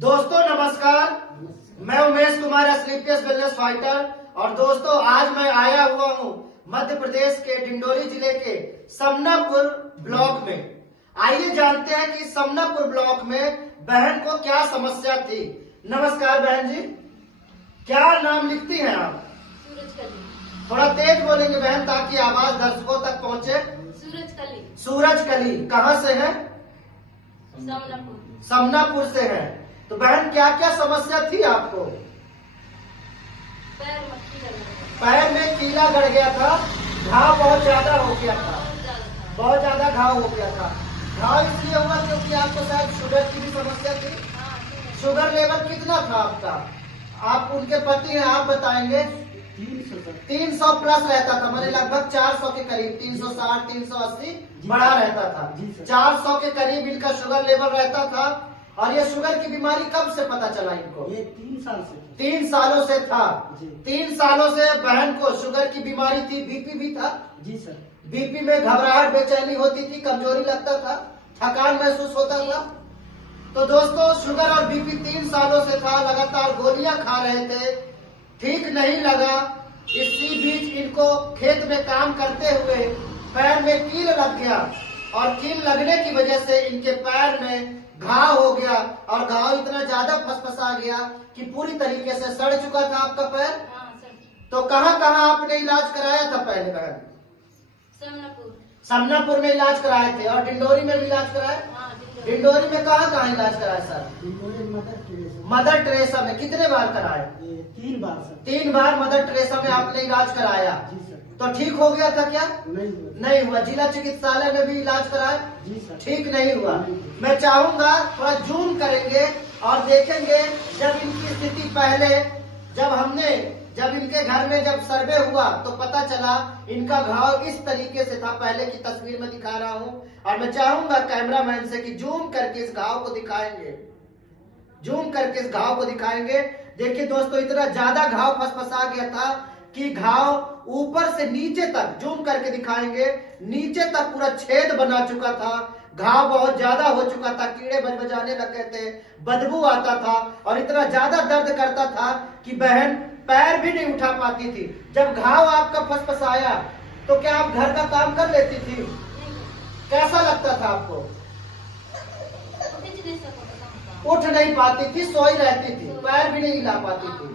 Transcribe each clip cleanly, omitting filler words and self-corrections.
दोस्तों नमस्कार, मैं उमेश कुमार स्लीपियस वेलनेस फाइटर। और दोस्तों आज मैं आया हुआ हूँ मध्य प्रदेश के डिंडोरी जिले के समनापुर ब्लॉक में। आइए जानते हैं कि समनापुर ब्लॉक में बहन को क्या समस्या थी। नमस्कार बहन जी, क्या नाम लिखती हैं आप? सूरजकली। थोड़ा तेज बोलेंगे बहन ताकि आवाज दर्शकों तक पहुँचे। सूरजकली। सूरजकली कहाँ से है? समनापुर। समनापुर से है। तो बहन क्या क्या समस्या थी आपको? पैर मक्खी लग रहा पैर में कीला गड़ गया था, घाव बहुत ज्यादा हो गया था, था। बहुत ज्यादा घाव हो गया था। घाव इसलिए हुआ क्योंकि आपको शायद शुगर की भी समस्या थी। शुगर लेवल कितना था आपका? आप उनके पति हैं, आप बताएंगे। 300 प्लस रहता था, मैंने लगभग 400 के करीब, 360 380 बढ़ा रहता था। 400 के करीब इनका शुगर लेवल रहता था। और ये शुगर की बीमारी कब से पता चला इनको? ये 3 साल से 3 सालों से था। जी। 3 सालों से बहन को शुगर की बीमारी थी। बीपी भी था। जी सर। बीपी में घबराहट, बेचैनी होती थी, कमजोरी लगता था, थकान महसूस होता था। तो दोस्तों शुगर और बीपी 3 सालों से था, लगातार गोलियां खा रहे थे, ठीक नहीं लगा। इसी बीच इनको खेत में काम करते हुए पैर में कील लग गया और कील लगने की वजह से इनके पैर में घाव हो गया। और घाव इतना ज्यादा फसफसा गया कि पूरी तरीके से सड़ चुका था आपका पैर। हाँ सर। तो कहाँ कहाँ आपने इलाज कराया था पहले बहन? समनापुर। समनापुर में इलाज कराए थे और डिंडोरी में भी इलाज कराए। हाँ डिंडोरी में कहाँ कहाँ इलाज कराया सर? मदर टेरेसा में कितने बार कराए? 3 बार सर। 3 बार मदर टेरेसा में आपने इलाज कराया। जी सर। तो ठीक हो गया था क्या? नहीं हुआ। जिला चिकित्सालय में भी इलाज कराए, जी सर। ठीक नहीं हुआ। मैं चाहूंगा थोड़ा जूम करेंगे और देखेंगे जब इनकी स्थिति पहले, जब इनके घर में जब सर्वे हुआ तो पता चला इनका घाव इस तरीके से था। पहले की तस्वीर में दिखा रहा हूँ और मैं चाहूंगा कैमरामैन से कि जूम करके इस घाव को दिखाएंगे, जूम करके इस घाव को दिखाएंगे। देखिए दोस्तों, इतना ज्यादा घाव फसफसा गया था कि घाव ऊपर से नीचे तक, जूम करके दिखाएंगे, नीचे तक पूरा छेद बना चुका था। घाव बहुत ज्यादा हो चुका था, कीड़े बजबजाने लग गए थे, बदबू आता था और इतना ज्यादा दर्द करता था कि बहन पैर भी नहीं उठा पाती थी। जब घाव आपका फसफसाया तो क्या आप घर का काम कर लेती थी? कैसा लगता था आपको? उठ नहीं पाती थी, सोई रहती थी, पैर भी नहीं हिला पाती थी।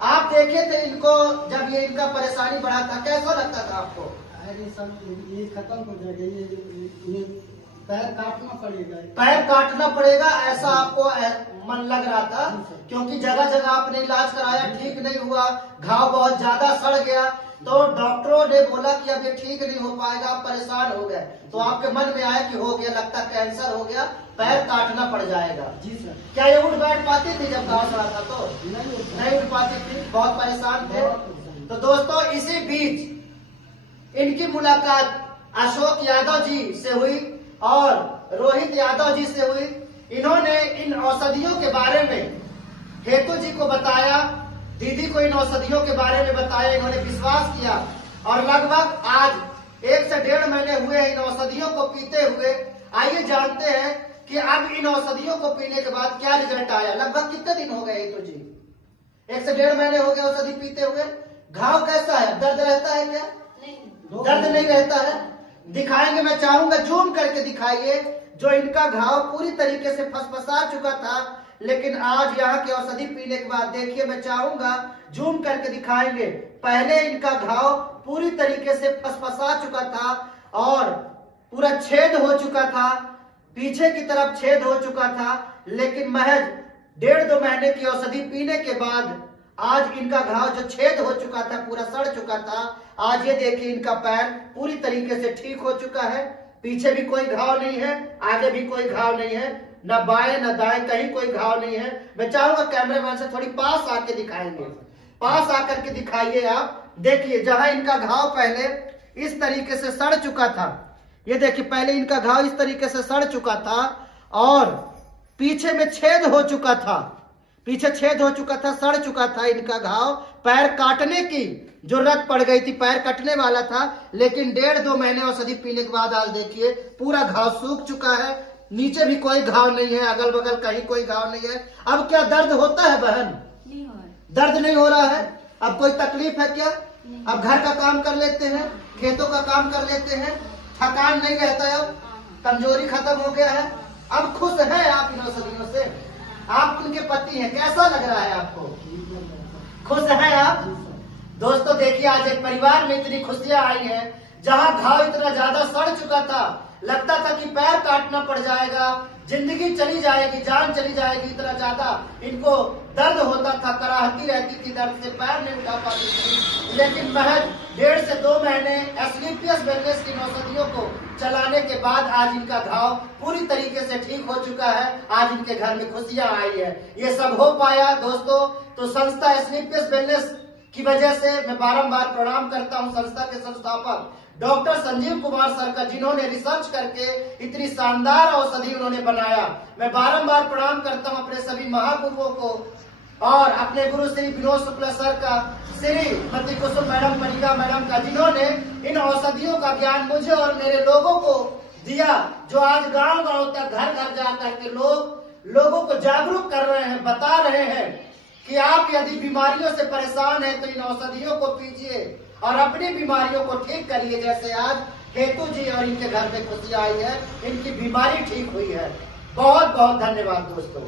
आप देखे थे इनको जब ये इनका परेशानी बढ़ा था, कैसा लगता था आपको? अरे सर ये खत्म हो जाएगा, ये पैर काटना पड़ेगा। पैर काटना पड़ेगा ऐसा आपको मन लग रहा था? क्योंकि जगह जगह आपने इलाज कराया, ठीक नहीं हुआ, घाव बहुत ज्यादा सड़ गया। तो डॉक्टरों ने बोला कि अब ये ठीक नहीं हो पाएगा, आप परेशान हो गए। तो आपके मन में आया कि हो गया, लगता कैंसर हो गया, पैर काटना पड़ जाएगा। जी सर। क्या ये उठ बैठ पाती थी जब घाव सड़ा था? तो नहीं उठ पाती थी, बहुत परेशान थे। तो दोस्तों इसी बीच इनकी मुलाकात अशोक यादव जी से हुई और रोहित यादव जी से हुई। इन्होंने इन औषधियों के बारे में हेतु जी को बताया, दीदी को इन औषधियों के बारे में बताया, इन्होंने विश्वास किया और लगभग आज 1 से 1.5 महीने हुए इन औषधियों को पीते हुए। आइए जानते हैं कि अब इन औषधियों को पीने के बाद क्या रिजल्ट आया। लगभग कितने दिन हो गए हेतु जी? 1 से 1.5 महीने हो गए औषधि पीते हुए। घाव कैसा है? दर्द रहता है क्या? दर्द नहीं रहता है। दिखाएंगे, मैं चाहूंगा जूम करके दिखाइए। जो इनका घाव पूरी तरीके से फसफसा चुका था, लेकिन आज यहाँ की औषधि पीने के बाद देखिए, मैं चाहूंगा जूम करके दिखाएंगे। पहले इनका घाव पूरी तरीके से फसफसा चुका था और पूरा छेद हो चुका था, पीछे की तरफ छेद हो चुका था। लेकिन महज 1.5-2 महीने की औषधि पीने के बाद आज इनका घाव जो छेद हो चुका था, पूरा सड़ चुका था, आज ये देखिए इनका पैर पूरी तरीके से ठीक हो चुका है। पीछे भी कोई घाव नहीं है, आगे भी कोई घाव नहीं है, न बाएं न दाएं, कहीं कोई घाव नहीं है। मैं चाहूंगा कैमरामैन से थोड़ी पास आके दिखाएंगे, पास आकर के दिखाइए। आप देखिए जहां इनका घाव पहले इस तरीके से सड़ चुका था, ये देखिए पहले इनका घाव इस तरीके से सड़ चुका था और पीछे में छेद हो चुका था, पीछे छेद हो चुका था, सड़ चुका था इनका घाव। पैर काटने की जरूरत पड़ गई थी, पैर कटने वाला था। लेकिन 1.5-2 महीने औषधि पीने के बाद आज देखिए पूरा घाव सूख चुका है, नीचे भी कोई घाव नहीं है, अगल बगल कहीं कोई घाव नहीं है। अब क्या दर्द होता है बहन? नहीं हो रहा। दर्द नहीं हो रहा है। अब कोई तकलीफ है क्या? नहीं। अब घर का काम कर लेते हैं, खेतों का काम कर लेते हैं, थकान नहीं रहता है, अब कमजोरी खत्म हो गया है। अब खुश है आप इन औषधियों से? आप उनके पति हैं, कैसा लग रहा है आपको? खुश है आप? दोस्तों देखिए, आज एक परिवार में इतनी खुशियां आई हैं, जहां घाव इतना ज्यादा सड़ चुका था, लगता था कि पैर काटना पड़ जाएगा, जिंदगी चली जाएगी, जान चली जाएगी, इतना ज्यादा इनको दर्द होता था, कराहती रहती थी, दर्द से पैर नहीं उठा पाती थी। लेकिन महज 1.5 से 2 महीने एस्क्लेपियस वेलनेस की औषधियों को चलाने के बाद आज इनका घाव पूरी तरीके से ठीक हो चुका है। आज इनके घर में खुशियां आई है। ये सब हो पाया दोस्तों तो संस्था एस्क्लेपियस वेलनेस की वजह से। मैं बारंबार प्रणाम करता हूं संस्था के संस्थापक डॉक्टर संजीव कुमार सर का, जिन्होंने रिसर्च करके इतनी शानदार औषधि उन्होंने बनाया। मैं बारंबार प्रणाम करता हूं अपने सभी महापुरुषों को और अपने गुरु श्री विनोद शुक्ला सर का, श्रीमती कुसुम मैडम, मनिका मैडम का, जिन्होंने इन औषधियों का ज्ञान मुझे और मेरे लोगों को दिया, जो आज गांव-गांव तक, घर घर जाकर के लोगों को जागरूक कर रहे हैं, बता रहे हैं कि आप यदि बीमारियों से परेशान हैं तो इन औषधियों को पीजिए और अपनी बीमारियों को ठीक करिए। जैसे आज हेतु जी और इनके घर में खुशियां आई है, इनकी बीमारी ठीक हुई है। बहुत बहुत धन्यवाद दोस्तों।